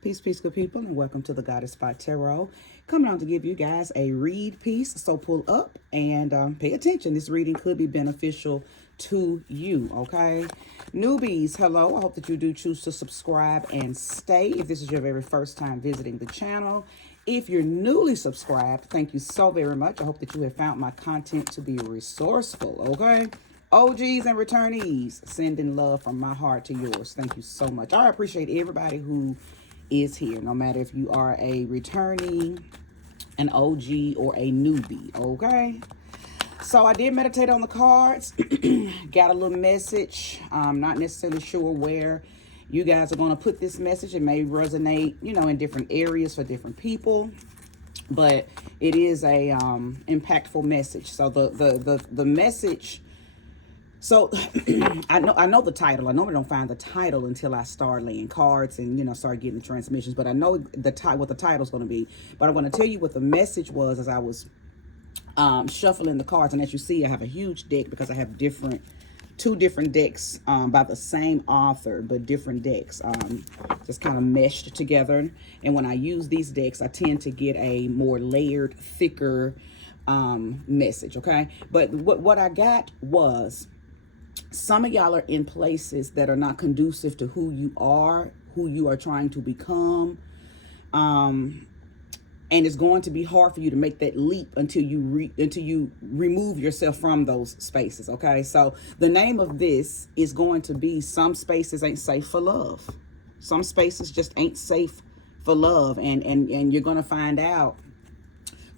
Peace, peace, good people, and welcome to the Goddess Spot Tarot. Coming on to give you guys a read piece, so pull up and pay attention. This reading could be beneficial to you, okay? Newbies, hello. I hope that you do choose to subscribe and stay if this is your very first time visiting the channel. If you're newly subscribed, thank you so very much. I hope that you have found my content to be resourceful, okay? OGs and returnees, sending love from my heart to yours. Thank you so much. I appreciate everybody who is here, no matter if you are a returnee, an OG, or a newbie, okay? So I did meditate on the cards, got a little message. I'm not necessarily sure where you guys are going to put this message. It may resonate, you know, in different areas for different people, but it is a impactful message. So the message. So I know the title. I normally don't find the title until I start laying cards and, you know, start getting the transmissions. But I know what the title's going to be. But I want to tell you what the message was as I was shuffling the cards. And as you see, I have a huge deck because I have two different decks by the same author, but different decks just kind of meshed together. And when I use these decks, I tend to get a more layered, thicker message. Okay, but what I got was, some of y'all are in places that are not conducive to who you are trying to become. And it's going to be hard for you to make that leap until you remove yourself from those spaces. Okay, so the name of this is going to be Some Spaces Ain't Safe for Love. Some spaces just ain't safe for love, and you're going to find out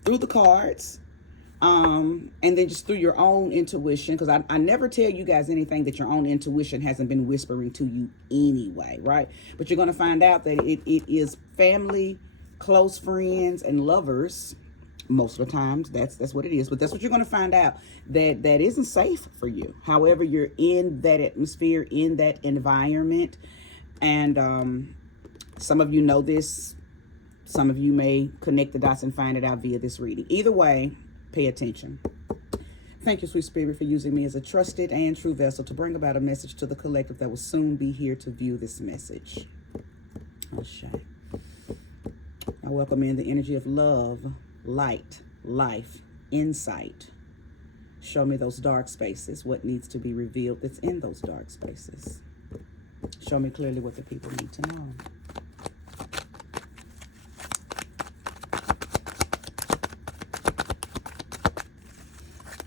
through the cards. And then just through your own intuition, because I never tell you guys anything that your own intuition hasn't been whispering to you anyway, right? But you're going to find out that it is family, close friends, and lovers. Most of the times, that's what it is. But that's what you're going to find out, that isn't safe for you. However, you're in that atmosphere, in that environment. And some of you know this. Some of you may connect the dots and find it out via this reading. Either way, pay attention. Thank you, sweet spirit, for using me as a trusted and true vessel to bring about a message to the collective that will soon be here to view this message. Ashe. I welcome in the energy of love, light, life, insight. Show me those dark spaces, what needs to be revealed that's in those dark spaces. Show me clearly what the people need to know.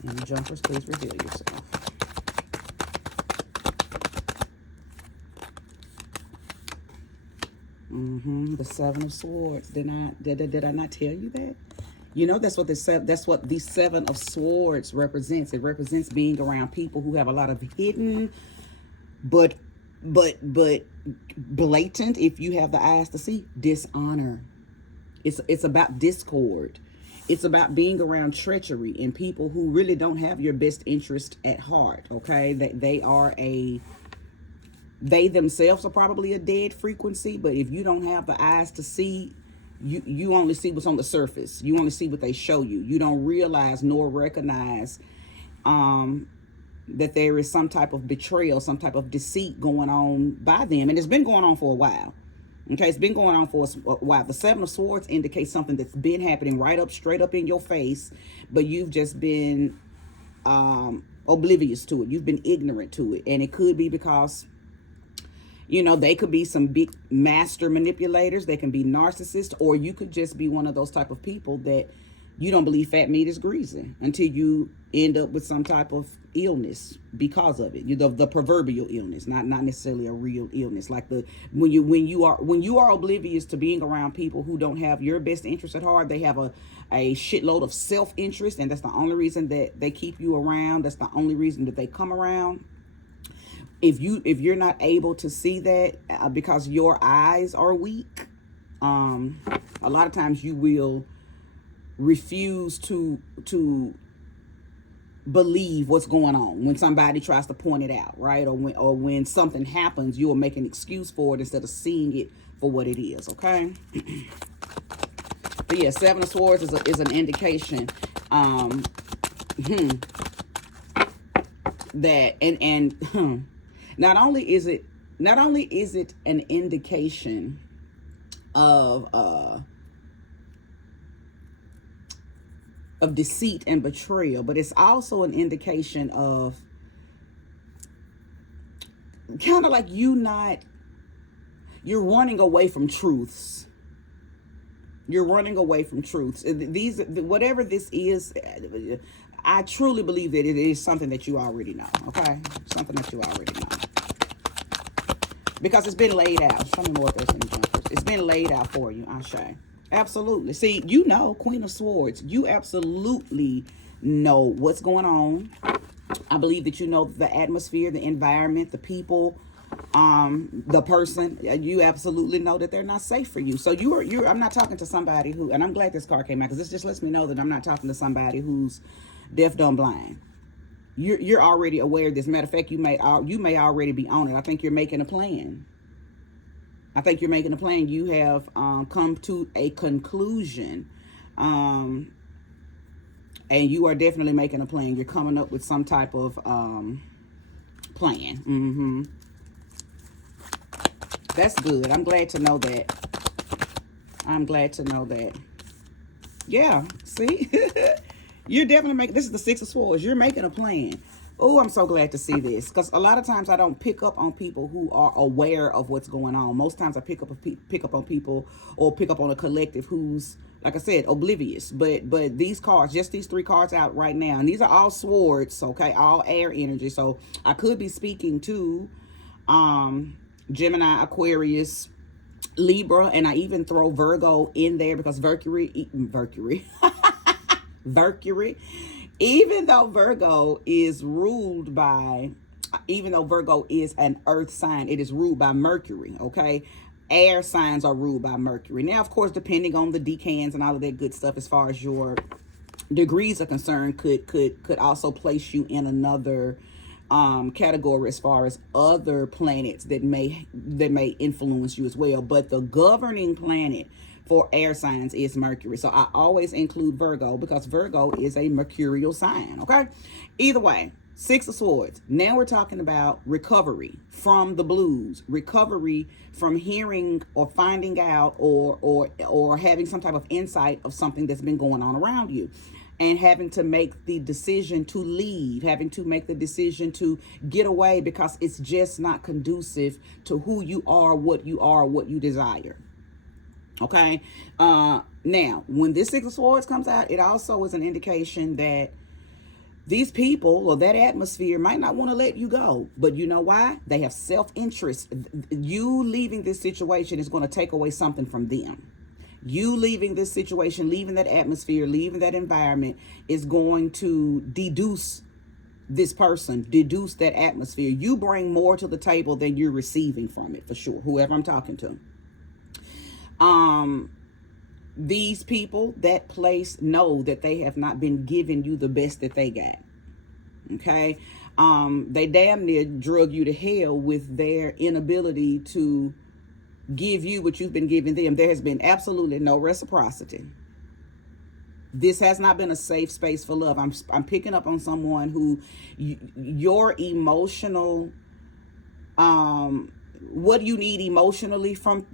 And jumpers, please reveal yourself. The Seven of Swords. Did I not tell you that? You know, that's what the Seven of Swords represents. It represents being around people who have a lot of hidden, but blatant, if you have the eyes to see, dishonor. It's about discord. It's about being around treachery and people who really don't have your best interest at heart, okay? They themselves are probably a dead frequency, but if you don't have the eyes to see, you only see what's on the surface. You only see what they show you. You don't realize nor recognize that there is some type of betrayal, some type of deceit going on by them. And it's been going on for a while. Okay, it's been going on for a while. The Seven of Swords indicates something that's been happening straight up in your face, but you've just been oblivious to it. You've been ignorant to it. And it could be because, you know, they could be some big master manipulators. They can be narcissists, or you could just be one of those type of people that you don't believe fat meat is greasy until you end up with some type of illness because of it. The proverbial illness, not necessarily a real illness. Like when you are oblivious to being around people who don't have your best interest at heart. They have a shitload of self-interest, and that's the only reason that they keep you around. That's the only reason that they come around. If you're not able to see that because your eyes are weak, a lot of times you will refuse to believe what's going on when somebody tries to point it out, right? Or when something happens, you'll make an excuse for it instead of seeing it for what it is, okay? But yeah, Seven of Swords is an indication that not only is it an indication of deceit and betrayal, but it's also an indication of kind of like you're running away from truths. You're running away from truths. Whatever this is, I truly believe that it is something that you already know. Okay, something that you already know, because it's been laid out. Show me more if there's any jumpers. It's been laid out for you, Ashe. Absolutely. See, you know, Queen of Swords, you absolutely know what's going on. I believe that you know the atmosphere, the environment, the people, the person. You absolutely know that they're not safe for you. So I'm not talking to somebody who, and I'm glad this card came out, because this just lets me know that I'm not talking to somebody who's deaf, dumb, blind. You're already aware of this. Matter of fact, you may already be on it. I think you're making a plan. You have come to a conclusion, and you are definitely making a plan. You're coming up with some type of plan. That's good. I'm glad to know that. Yeah, see? You're definitely making, this is the Six of Swords. You're making a plan. Oh, I'm so glad to see this, because a lot of times I don't pick up on people who are aware of what's going on. Most times I pick up on people, or pick up on a collective who's, like I said, oblivious. But these cards, just these 3 cards out right now, and these are all swords, okay, all air energy. So I could be speaking to Gemini, Aquarius, Libra, and I even throw Virgo in there, because Mercury even though Virgo is an earth sign, it is ruled by Mercury, okay? Air signs are ruled by Mercury. Now, of course, depending on the decans and all of that good stuff, as far as your degrees are concerned, could also place you in another category as far as other planets that may influence you as well. But the governing planet for air signs is Mercury. So I always include Virgo, because Virgo is a mercurial sign, okay? Either way, Six of Swords. Now we're talking about recovery from the blues, recovery from hearing or finding out or having some type of insight of something that's been going on around you, and having to make the decision to leave, having to make the decision to get away, because it's just not conducive to who you are, what you desire. Okay. Now, when this Six of Swords comes out, it also is an indication that these people or that atmosphere might not want to let you go. But you know why? They have self-interest. You leaving this situation is going to take away something from them. You leaving this situation, leaving that atmosphere, leaving that environment is going to deduce this person, deduce that atmosphere. You bring more to the table than you're receiving from it, for sure, whoever I'm talking to. These people, that place, know that they have not been giving you the best that they got. Okay. They damn near drug you to hell with their inability to give you what you've been giving them. There has been absolutely no reciprocity. This has not been a safe space for love. I'm picking up on someone who your emotional, what you need emotionally from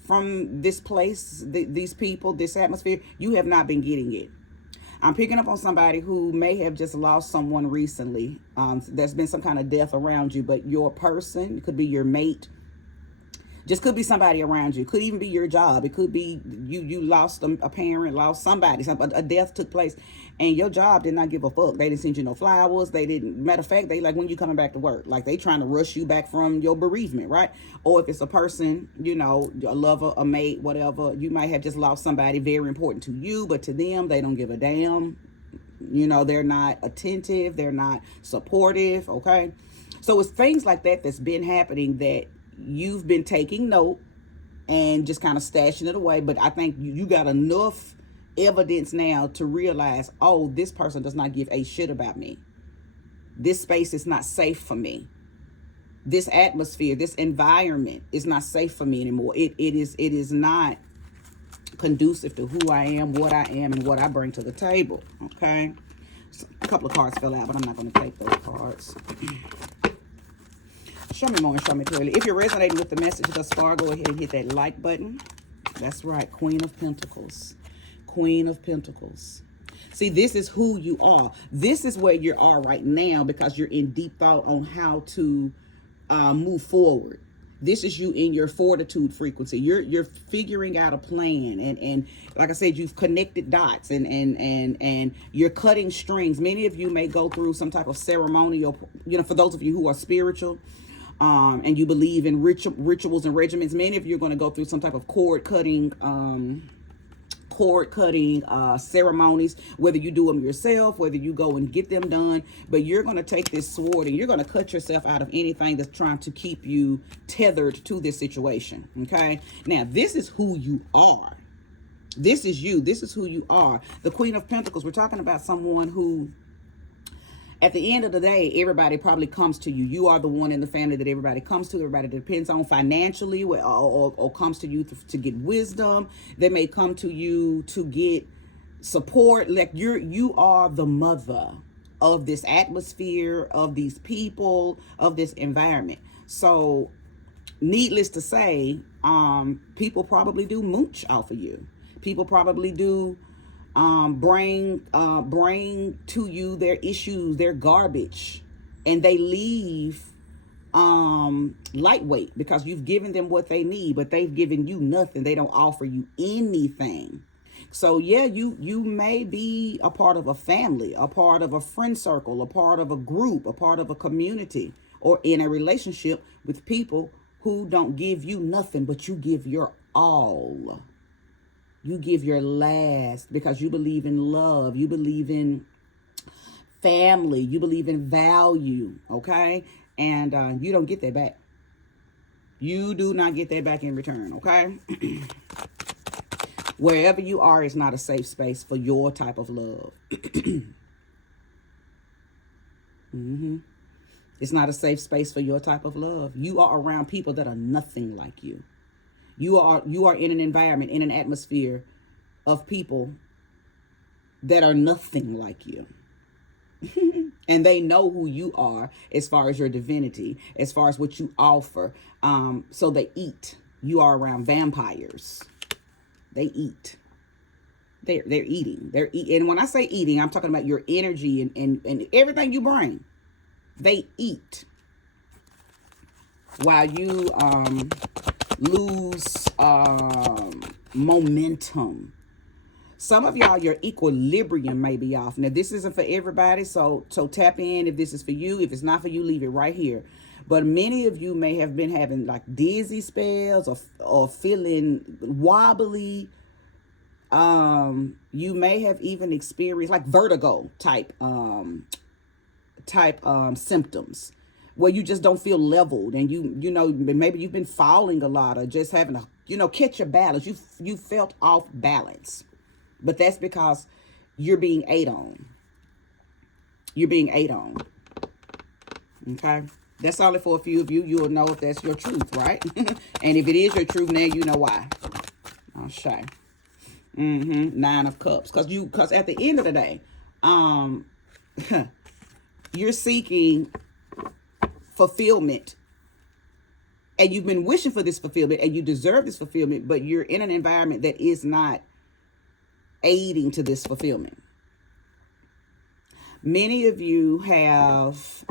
this place, these people, this atmosphere, you have not been getting it. I'm picking up on somebody who may have just lost someone recently. There's been some kind of death around you, but your person, it could be your mate, just could be somebody around you. It could even be your job. It could be you lost a parent, lost somebody. A death took place, and your job did not give a fuck. They didn't send you no flowers. They didn't. Matter of fact, they like, when you coming back to work, like they trying to rush you back from your bereavement, right? Or if it's a person, you know, a lover, a mate, whatever, you might have just lost somebody very important to you, but to them, they don't give a damn. You know, they're not attentive. They're not supportive. Okay, so it's things like that that's been happening that you've been taking note and just kind of stashing it away. But I think you got enough evidence now to realize, oh, this person does not give a shit about me. This space is not safe for me. This atmosphere, this environment is not safe for me anymore. It is not conducive to who I am, and what I bring to the table. Okay. So a couple of cards fell out, but I'm not going to take those cards. Show me more and show me clearly. If you're resonating with the message thus far, go ahead and hit that like button. That's right. Queen of Pentacles. Queen of Pentacles. See, this is who you are. This is where you are right now because you're in deep thought on how to move forward. This is you in your fortitude frequency. You're figuring out a plan, and like I said, you've connected dots, and you're cutting strings. Many of you may go through some type of ceremonial, for those of you who are spiritual, and you believe in rituals and regimens. Many of you are going to go through some type of cord cutting ceremonies, whether you do them yourself, whether you go and get them done, but you're going to take this sword and you're going to cut yourself out of anything that's trying to keep you tethered to this situation. Okay, now this is who you are. This is you. This is who you are. The Queen of Pentacles. We're talking about someone who, at the end of the day, everybody probably comes to you. You are the one in the family that everybody comes to, everybody depends on financially, or comes to you to get wisdom. They may come to you to get support. Like you are the mother of this atmosphere, of these people, of this environment. So needless to say, people probably do mooch off of you. People probably do bring to you their issues, their garbage, and they leave lightweight because you've given them what they need, but they've given you nothing. They don't offer you anything. So yeah, you may be a part of a family, a part of a friend circle, a part of a group, a part of a community, or in a relationship with people who don't give you nothing, but you give your all. You give your last because you believe in love. You believe in family. You believe in value. Okay? And you don't get that back. You do not get that back in return. Okay? Wherever you are is not a safe space for your type of love. It's not a safe space for your type of love. You are around people that are nothing like you. You are in an environment, in an atmosphere of people that are nothing like you. And they know who you are as far as your divinity, as far as what you offer. So they eat. You are around vampires. They eat. They're eating. And when I say eating, I'm talking about your energy and everything you bring. They eat while you lose momentum. Some of y'all, your equilibrium may be off. Now, this isn't for everybody, so tap in if this is for you. If it's not for you, leave it right here. But many of you may have been having like dizzy spells or feeling wobbly. You may have even experienced like vertigo type symptoms, where you just don't feel leveled, and you know maybe you've been falling a lot, or just having to catch your balance. You felt off balance, but that's because you're being ate on. You're being ate on. Okay, that's only for a few of you. You'll know if that's your truth, right? And if it is your truth, now you know why. I'll show. Nine of Cups, because at the end of the day, you're seeking fulfillment, and you've been wishing for this fulfillment, and you deserve this fulfillment, but you're in an environment that is not aiding to this fulfillment. Many of you have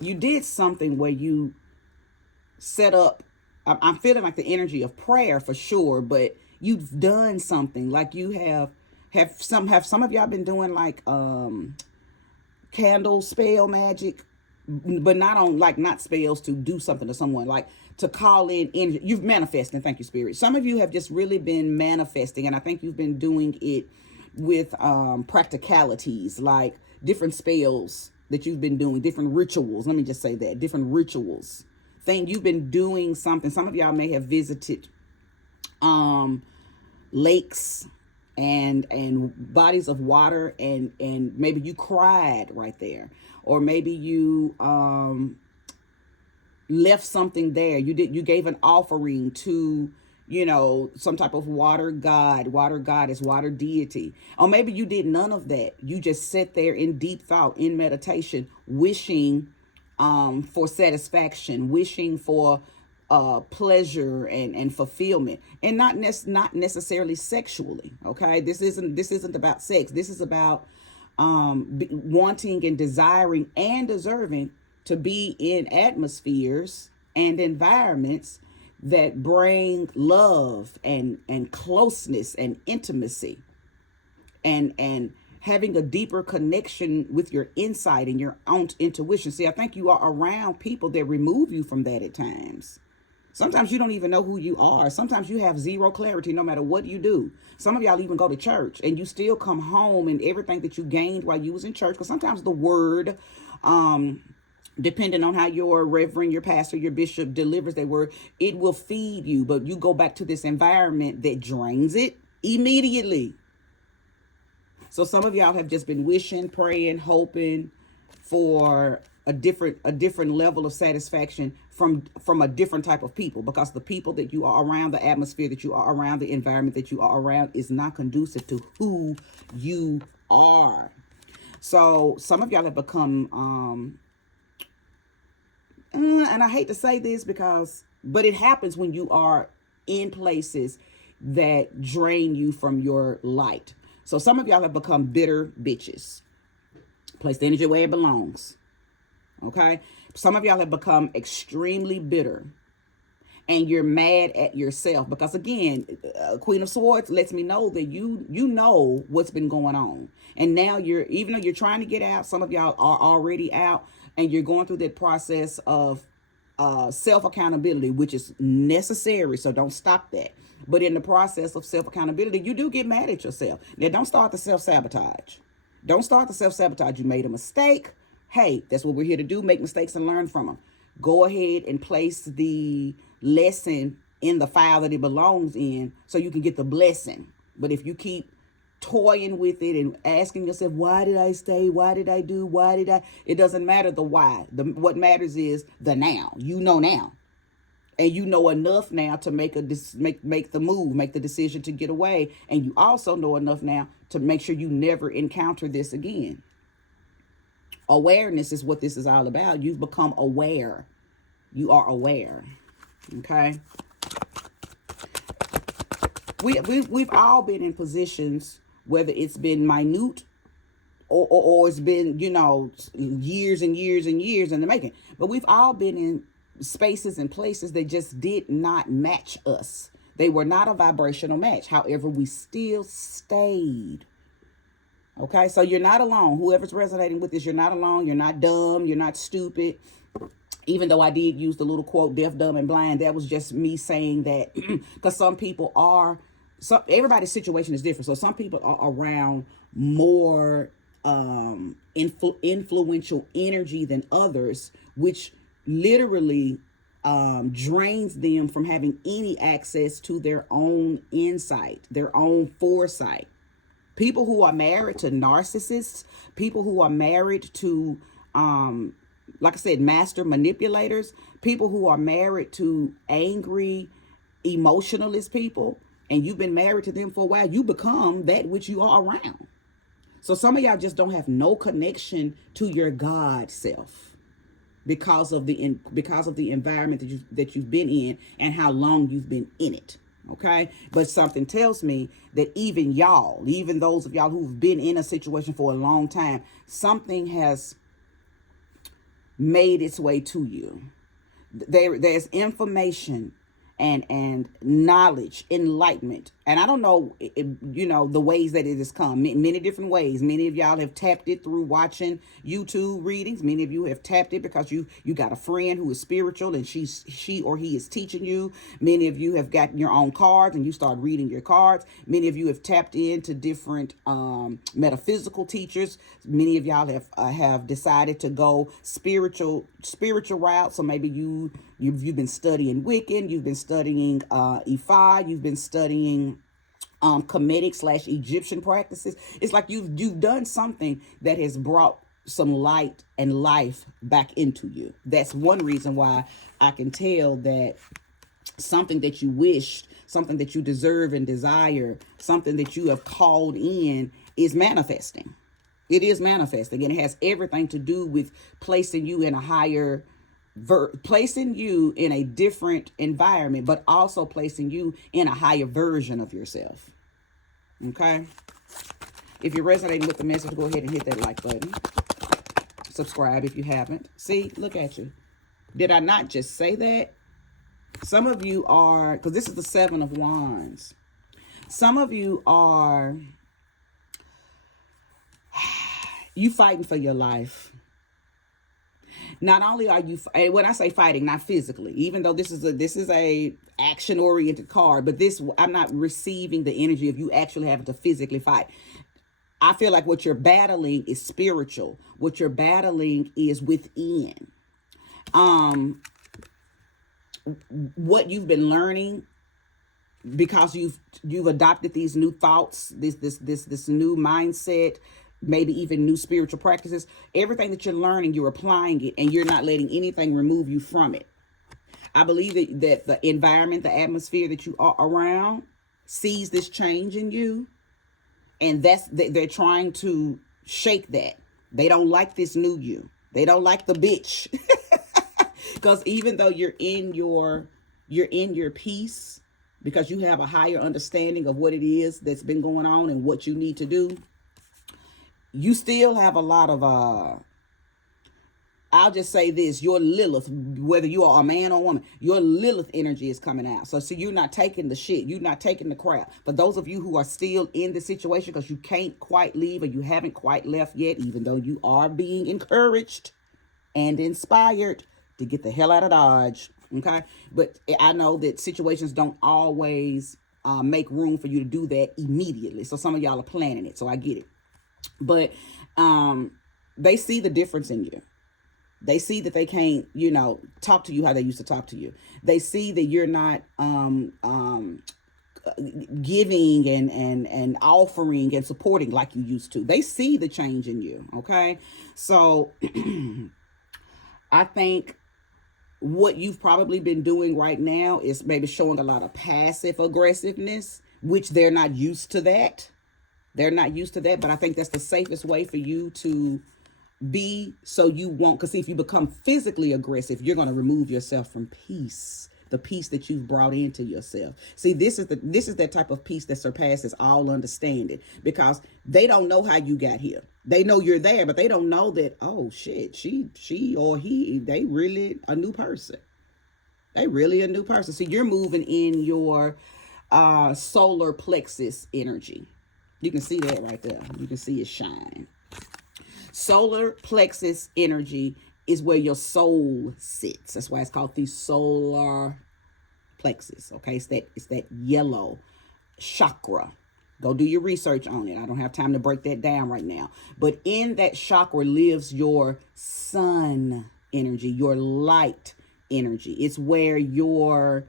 you did something where you set up, I'm feeling like the energy of prayer for sure, but you've done something like you have some of y'all been doing like candle spell magic, but not spells to do something to someone, like to call in energy. You've manifesting. Thank you, Spirit. Some of you have just really been manifesting, and I think you've been doing it with practicalities, like different spells that you've been doing, different rituals. Let me just say that, different rituals. You've been doing something. Some of y'all may have visited lakes and bodies of water, and maybe you cried right there, or maybe you left something there. You gave an offering to some type of water goddess, water deity, or maybe you did none of that. You just sat there in deep thought, in meditation, wishing for satisfaction, wishing for pleasure and fulfillment, and not necessarily sexually. Okay, this isn't about sex. This is about wanting and desiring and deserving to be in atmospheres and environments that bring love and closeness and intimacy, and having a deeper connection with your insight and your own intuition. See, I think you are around people that remove you from that at times. Sometimes you don't even know who you are. Sometimes you have zero clarity no matter what you do. Some of y'all even go to church and you still come home and everything that you gained while you was in church, because sometimes the word, depending on how your reverend, your pastor, your bishop delivers their word, it will feed you. But you go back to this environment that drains it immediately. So some of y'all have just been wishing, praying, hoping for a different level of satisfaction from a different type of people, because the people that you are around, the atmosphere that you are around, the environment that you are around is not conducive to who you are. So some of y'all have become and I hate to say this but it happens when you are in places that drain you from your light. So some of y'all have become bitter bitches. Place the energy where it belongs. Okay? Some of y'all have become extremely bitter. And you're mad at yourself because, again, Queen of Swords lets me know that you know what's been going on. And now even though you're trying to get out, some of y'all are already out, and you're going through that process of self-accountability, which is necessary. So don't stop that. But in the process of self-accountability, you do get mad at yourself. Now, don't start the self-sabotage. Don't start the self-sabotage. You made a mistake. Hey, that's what we're here to do, make mistakes and learn from them. Go ahead and place the lesson in the file that it belongs in so you can get the blessing. But if you keep toying with it and asking yourself, why did I stay? Why did I do? It doesn't matter the why. What matters is the now. You know now. And you know enough now to make the move, make the decision to get away. And you also know enough now to make sure you never encounter this again. Awareness is what this is all about. You've become aware. You are aware. Okay? We've all been in positions, whether it's been minute or it's been, years and years and years in the making. But we've all been in spaces and places that just did not match us. They were not a vibrational match. However, we still stayed. Okay, so you're not alone. Whoever's resonating with this, you're not alone. You're not dumb. You're not stupid. Even though I did use the little quote, deaf, dumb, and blind, that was just me saying that because everybody's situation is different. So some people are around more influential energy than others, which literally drains them from having any access to their own insight, their own foresight. People who are married to narcissists, people who are married to, like I said, master manipulators, people who are married to angry, emotionalist people, and you've been married to them for a while, you become that which you are around. So some of y'all just don't have no connection to your God self because of the environment that you've been in and how long you've been in it. Okay, but something tells me that even those of y'all who've been in a situation for a long time, something has made its way to you. There's information and knowledge, enlightenment. And I don't know, the ways that it has come, many different ways. Many of y'all have tapped it through watching YouTube readings. Many of you have tapped it because you got a friend who is spiritual and she or he is teaching you. Many of you have gotten your own cards and you start reading your cards. Many of you have tapped into different metaphysical teachers. Many of y'all have decided to go spiritual route. So maybe you've been studying Wiccan, you've been studying Ifa, you've been studying Kemetic / Egyptian practices. It's like you've done something that has brought some light and life back into you. That's one reason why I can tell that something that you wished, something that you deserve and desire, something that you have called in is manifesting. It is manifesting, and it has everything to do with placing you in a higher, placing you in a different environment, but also placing you in a higher version of yourself. Okay? If you're resonating with the message, go ahead and hit that like button. Subscribe if you haven't. See, look at you. Did I not just say that? Some of you are, because this is the 7 of Wands. Some of you are, you fighting for your life. Not only are you, when I say fighting, not physically, even though this is a action oriented card, but this, I'm not receiving the energy of you actually having to physically fight. I feel like what you're battling is spiritual. What you're battling is within. What you've been learning, because you've adopted these new thoughts, this new mindset, maybe even new spiritual practices. Everything that you're learning, you're applying it, and you're not letting anything remove you from it. I believe that the environment, the atmosphere that you are around sees this change in you, and they're trying to shake that. They don't like this new you. They don't like the bitch. Because even though you're in your peace, because you have a higher understanding of what it is that's been going on and what you need to do, you still have a lot of I'll just say this, your Lilith, whether you are a man or a woman, your Lilith energy is coming out. So you're not taking the shit. You're not taking the crap. For those of you who are still in the situation because you can't quite leave, or you haven't quite left yet, even though you are being encouraged and inspired to get the hell out of Dodge. Okay. But I know that situations don't always make room for you to do that immediately. So some of y'all are planning it. So I get it. But they see the difference in you. They see that they can't, talk to you how they used to talk to you. They see that you're not giving and offering and supporting like you used to. They see the change in you. Okay. So I think what you've probably been doing right now is maybe showing a lot of passive aggressiveness, which they're not used to that. They're not used to that, but I think that's the safest way for you to be, so you won't, because if you become physically aggressive, you're going to remove yourself from peace, the peace that you've brought into yourself. See, this is that type of peace that surpasses all understanding, because they don't know how you got here. They know you're there, but they don't know that, oh shit, she or he, they really a new person. They really a new person. See, you're moving in your solar plexus energy. You can see that right there. You can see it shine. Solar plexus energy is where your soul sits. That's why it's called the solar plexus. Okay, it's that yellow chakra. Go do your research on it. I don't have time to break that down right now. But in that chakra lives your sun energy, your light energy. It's where your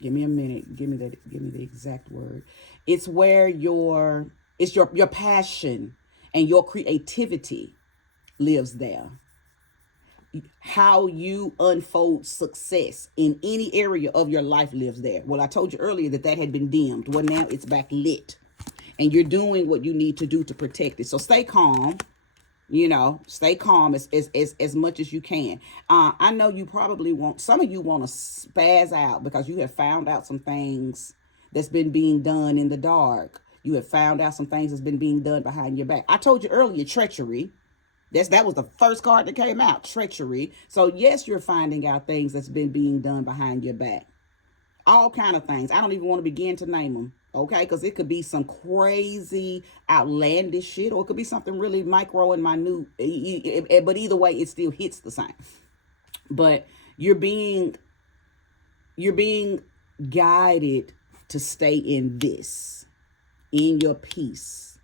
give me a minute. Give me the exact word. It's where your passion and your creativity lives there. How you unfold success in any area of your life lives there. Well, I told you earlier that had been dimmed. Well, now it's back lit. And you're doing what you need to do to protect it. So stay calm. Stay calm as much as you can. I know you probably some of you want to spaz out because you have found out some things that's been being done in the dark. You have found out some things that's been being done behind your back. I told you earlier, treachery. That was the first card that came out, treachery. So yes, you're finding out things that's been being done behind your back. All kind of things. I don't even want to begin to name them. Okay, because it could be some crazy, outlandish shit, or it could be something really micro and minute. But either way, it still hits the same. But you're being guided to stay in this, in your peace,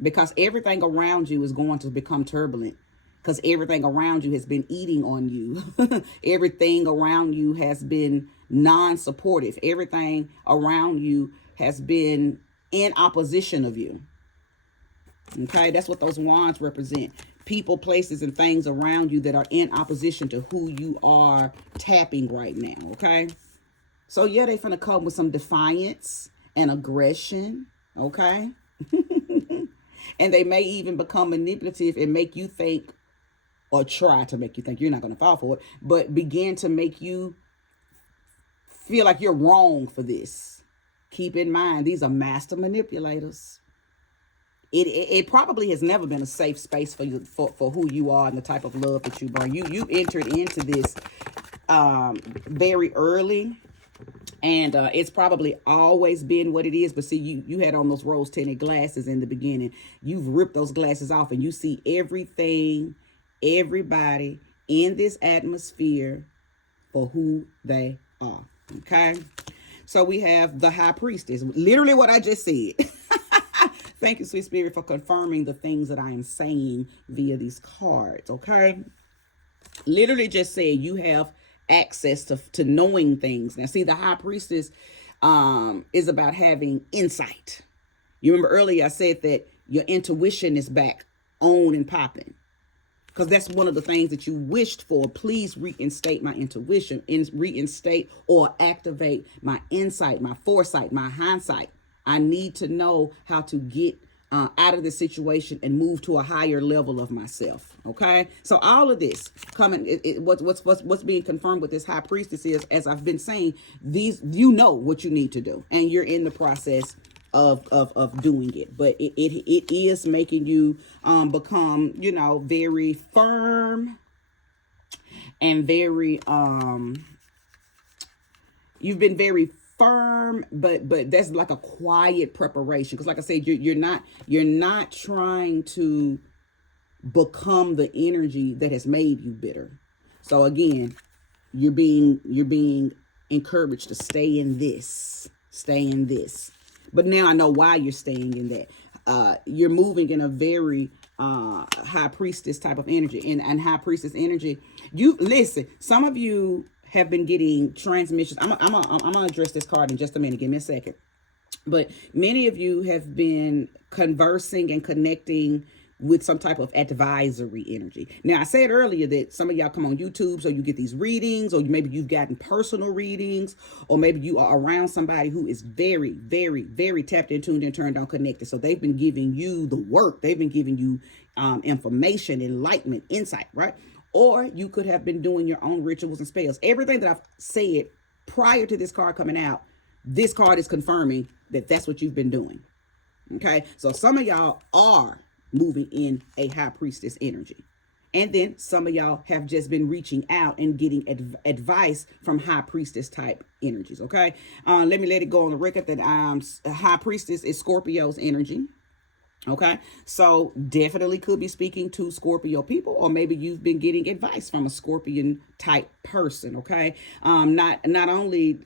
because everything around you is going to become turbulent. Because everything around you has been eating on you. Everything around you has been non-supportive. Everything around you has been in opposition of you. Okay, that's what those wands represent. People, places, and things around you that are in opposition to who you are tapping right now. Okay, So yeah, they finna come with some defiance and aggression, okay? And they may even become manipulative and make you think, or try to make you think, you're not gonna fall for it, but begin to make you feel like you're wrong for this. Keep in mind, these are master manipulators. It probably has never been a safe space for you, for who you are and the type of love that you bring. You entered into this very early, and it's probably always been what it is. But see, you had on those rose tinted glasses in the beginning. You've ripped those glasses off, and you see everything, everybody in this atmosphere for who they are. Okay, so we have the high priestess, literally what I just said. Thank you, sweet spirit, for confirming the things that I am saying via these cards. Okay, literally just said you have access to knowing things. Now, see, the high priestess is about having insight. You remember earlier I said that your intuition is back on and popping, because that's one of the things that you wished for. Please reinstate my intuition, reinstate or activate my insight, my foresight, my hindsight. I need to know how to get out of the situation and move to a higher level of myself. Okay, so all of this coming, what's being confirmed with this high priestess is, as I've been saying, these, you know what you need to do, and you're in the process of doing it. But it is making you become, you know, very firm and very you've been very firm, but that's like a quiet preparation, because like I said, you're not trying to become the energy that has made you bitter. So again, you're being encouraged to stay in this. But now I know why you're staying in that. You're moving in a very high priestess type of energy, and high priestess energy. You listen. Some of you have been getting transmissions. I'm gonna address this card in just a minute. Give me a second. But many of you have been conversing and connecting with some type of advisory energy. Now, I said earlier that some of y'all come on YouTube, so you get these readings, or maybe you've gotten personal readings, or maybe you are around somebody who is very, very, very tapped in, tuned in, turned on, connected. So they've been giving you the work. They've been giving you information, enlightenment, insight, right? Or you could have been doing your own rituals and spells. Everything that I've said prior to this card coming out, this card is confirming that that's what you've been doing. Okay, so some of y'all are moving in a high priestess energy, and then some of y'all have just been reaching out and getting advice from high priestess type energies. Okay, let it go on the record that high priestess is Scorpio's energy. Okay, so definitely could be speaking to Scorpio people, or maybe you've been getting advice from a Scorpion type person. Okay, not only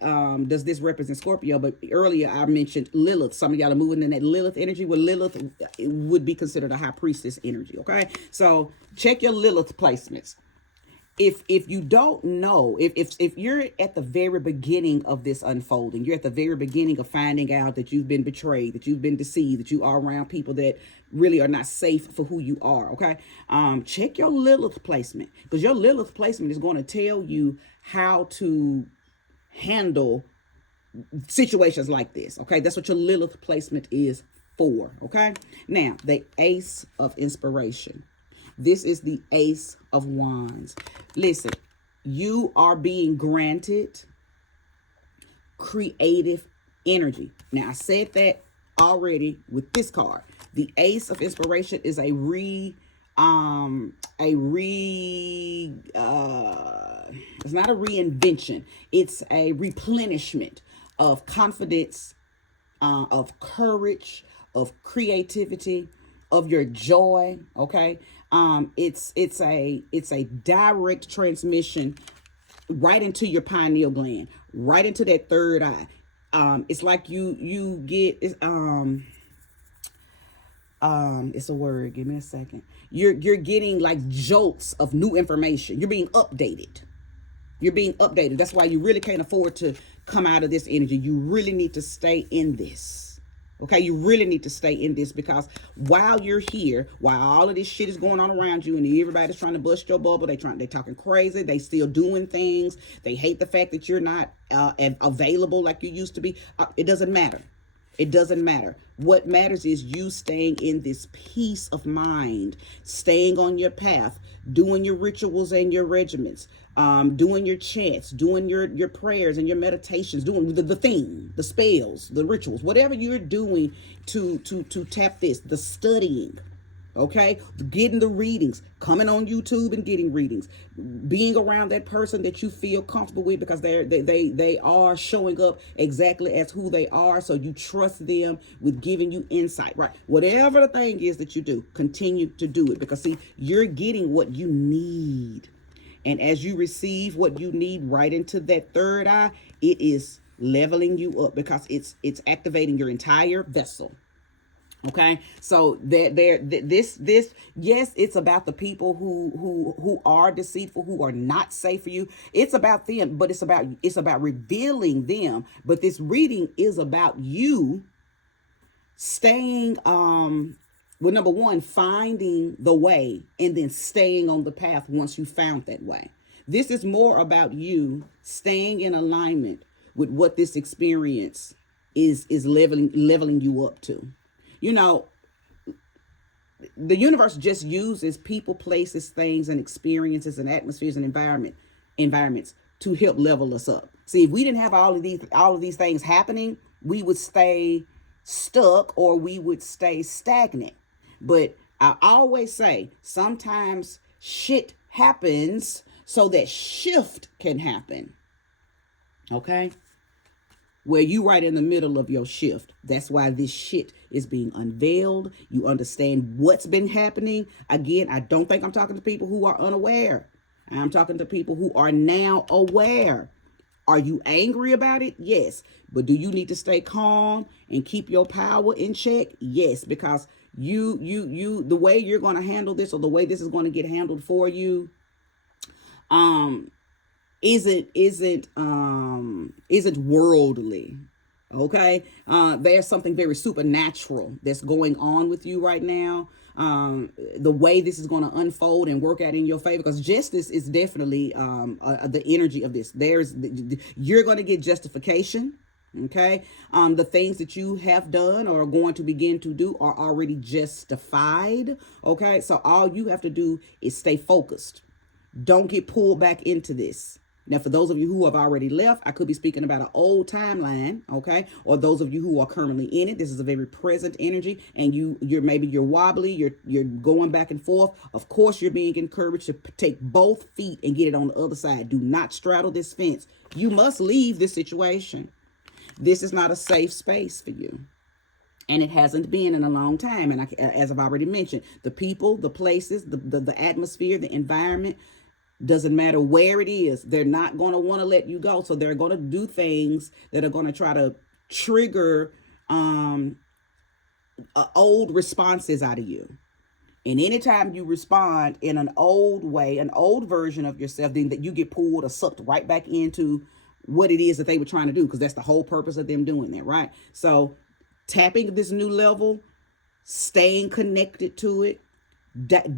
does this represent Scorpio, but earlier I mentioned Lilith. Some of y'all are moving in that Lilith energy, where Lilith would be considered a high priestess energy. Okay, so check your Lilith placements. If you don't know, if you're at the very beginning of this unfolding, you're at the very beginning of finding out that you've been betrayed, that you've been deceived, that you are around people that really are not safe for who you are, okay? Check your Lilith placement, because your Lilith placement is going to tell you how to handle situations like this, okay? That's what your Lilith placement is for, okay? Now, the Ace of Inspiration. This is the Ace of Wands. Listen, you are being granted creative energy. Now, I said that already with this card. The Ace of Inspiration is it's not a reinvention. It's a replenishment of confidence, of courage, of creativity, of your joy. Okay. It's a direct transmission right into your pineal gland, right into that third eye. It's like you get it's a word. Give me a second. You're getting like jolts of new information. You're being updated. That's why you really can't afford to come out of this energy. You really need to stay in this. Okay, you really need to stay in this, because while you're here, while all of this shit is going on around you and everybody's trying to bust your bubble, they talking crazy, they still doing things, they hate the fact that you're not available like you used to be. It doesn't matter. It doesn't matter. What matters is you staying in this peace of mind, staying on your path, doing your rituals and your regimens, doing your chants, doing your prayers and your meditations, doing the thing, the spells, the rituals, whatever you're doing to tap this, the studying. Okay, getting the readings, coming on YouTube and getting readings, being around that person that you feel comfortable with, because they are showing up exactly as who they are, so you trust them with giving you insight, right? Whatever the thing is that you do, continue to do it, because see, you're getting what you need, and as you receive what you need right into that third eye, it is leveling you up, because it's activating your entire vessel. Okay, so this yes, it's about the people who are deceitful, who are not safe for you. It's about them, but it's about revealing them. But this reading is about you staying well, number one, finding the way, and then staying on the path once you found that way. This is more about you staying in alignment with what this experience is leveling you up to. You know, the universe just uses people, places, things, and experiences, and atmospheres, and environments to help level us up. See, if we didn't have all of these things happening, we would stay stuck, or we would stay stagnant. But I always say, sometimes shit happens so that shift can happen. Okay? Where you right in the middle of your shift. That's why this shit is being unveiled. You understand what's been happening. Again, I don't think I'm talking to people who are unaware. I'm talking to people who are now aware. Are you angry about it? Yes. But do you need to stay calm and keep your power in check? Yes, because you the way you're going to handle this, or the way this is going to get handled for you, isn't worldly. Okay, there's something very supernatural that's going on with you right now. The way this is going to unfold and work out in your favor, because justice is definitely the energy of this. You're going to get justification. Okay, the things that you have done or are going to begin to do are already justified. Okay, so all you have to do is stay focused. Don't get pulled back into this. Now, for those of you who have already left, I could be speaking about an old timeline, okay? Or those of you who are currently in it, this is a very present energy, and you're wobbly, you're going back and forth. Of course, you're being encouraged to take both feet and get it on the other side. Do not straddle this fence. You must leave this situation. This is not a safe space for you. And it hasn't been in a long time. And as I've already mentioned, the people, the places, the atmosphere, the environment, doesn't matter where it is, they're not going to want to let you go. So they're going to do things that are going to try to trigger old responses out of you. And anytime you respond in an old way, an old version of yourself, then that you get pulled or sucked right back into what it is that they were trying to do, because that's the whole purpose of them doing that, right? So tapping this new level, staying connected to it,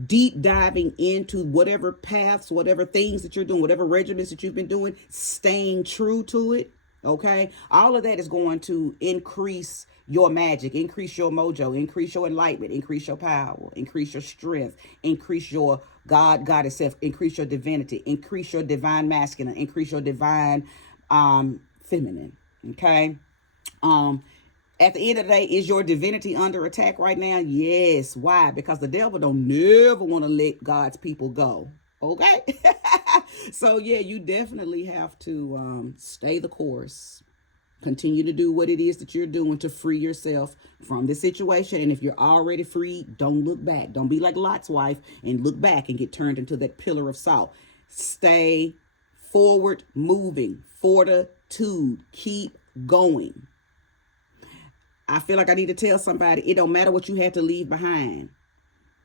deep diving into whatever paths, whatever things that you're doing, whatever regimens that you've been doing, staying true to it. Okay, all of that is going to increase your magic, increase your mojo, increase your enlightenment, increase your power, increase your strength, increase your goddess self, increase your divinity, increase your divine masculine, increase your divine feminine. Okay. At the end of the day, is your divinity under attack right now? Yes. Why? Because the devil don't never want to let God's people go. Okay. So yeah, you definitely have to stay the course. Continue to do what it is that you're doing to free yourself from this situation. And if you're already free, don't look back. Don't be like Lot's wife and look back and get turned into that pillar of salt. Stay forward moving, fortitude, keep going. I feel like I need to tell somebody, it don't matter what you had to leave behind.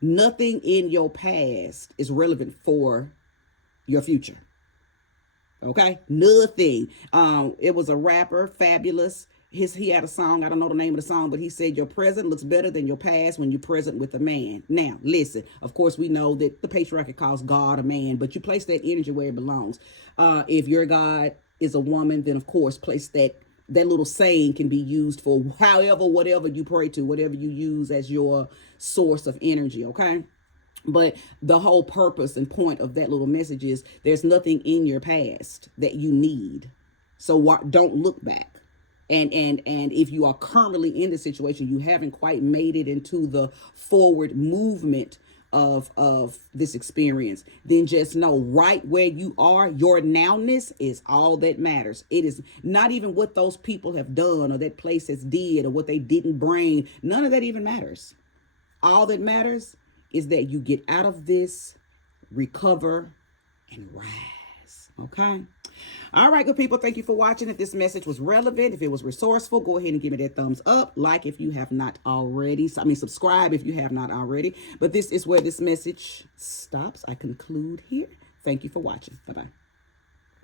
Nothing in your past is relevant for your future. Okay? Nothing. It was a rapper, Fabulous. he had a song, I don't know the name of the song, but he said your present looks better than your past when you're present with a man. Now, listen, of course we know that the patriarchy calls God a man, but you place that energy where it belongs. If your God is a woman, then of course place that little saying can be used for however, whatever you pray to, whatever you use as your source of energy, okay? But the whole purpose and point of that little message is there's nothing in your past that you need. So don't look back. And if you are currently in the situation, you haven't quite made it into the forward movement of this experience, then just know right where you are, your nowness is all that matters. It is not even what those people have done or that place has did or what they didn't bring. None of that even matters. All that matters is that you get out of this, recover, and rise. Okay? All right, good people. Thank you for watching. If this message was relevant, if it was resourceful, go ahead and give me that thumbs up. Like if you have not already. Subscribe if you have not already. But this is where this message stops. I conclude here. Thank you for watching. Bye-bye.